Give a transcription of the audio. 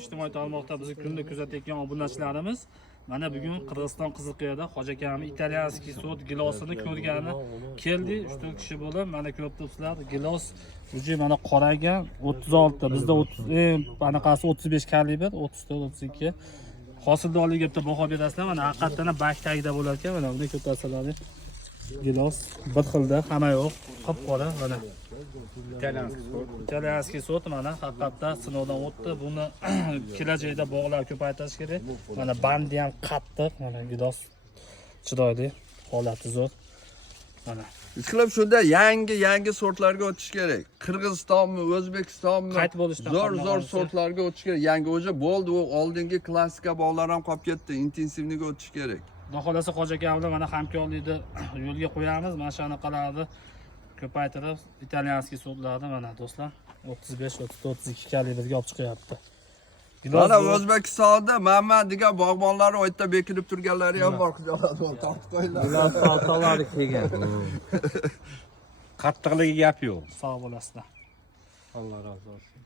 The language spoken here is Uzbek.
İjtimoiy tarmoqda bizni kunda kuzatayotgan obunachilarimiz mana bugun Qirg'iziston Qiziqiyada Hoji akamiz italyanskiy sort gilosini ko'rgani keldi. 3-4 kishi bo'lib mana ko'rib turibsizlar. Gilos uji mana qoragan 36, bizda 30 anaqasi 35 kalibr, 34-32. Hosildorligiga bitta baho berasizlar. Mana haqiqatan bak tagida bo'lar ekan. Mana buni ko'rsatsizlar. Gilos bir xilda, hamma yo'q, qop-qora mana. İtalyanskiy sort mana haqiqatdan sinovdan o'tdi. Buni kelajakda bog'lar ko'paytirish kerak. Mana bandi ham qattiq, mana gilos chiroyli, holati zo'r. Mana. Iqlim shunda yangi sortlarga o'tish kerak. Qirg'izistonmi, O'zbekistonmi? Qayt bo'lishdan zo'r sortlarga o'tish kerak. Yangi o'zi bo'ldi, u oldingi klassika bog'lar ham qolib ketdi. Intensivniga o'tish kerak. Xudo xolasa Hoji aka bilan mana hamkorlikni yo'lga qo'yamiz. Mana shu anaqalarni ko'paytirib, italyanskiy sortlarni mana do'stlar 35, 34, 32 kalibrga olib chiqyapti. Mana O'zbekistonda Mamad degan bog'bonlar o yerda bekilib turganlari ham bor, xijolat tortib qo'yinglar. Gilos saltalari kelgan. Qattiqligi gap yo'q. Sog' bo'lasizlar. Alloh razı olsun.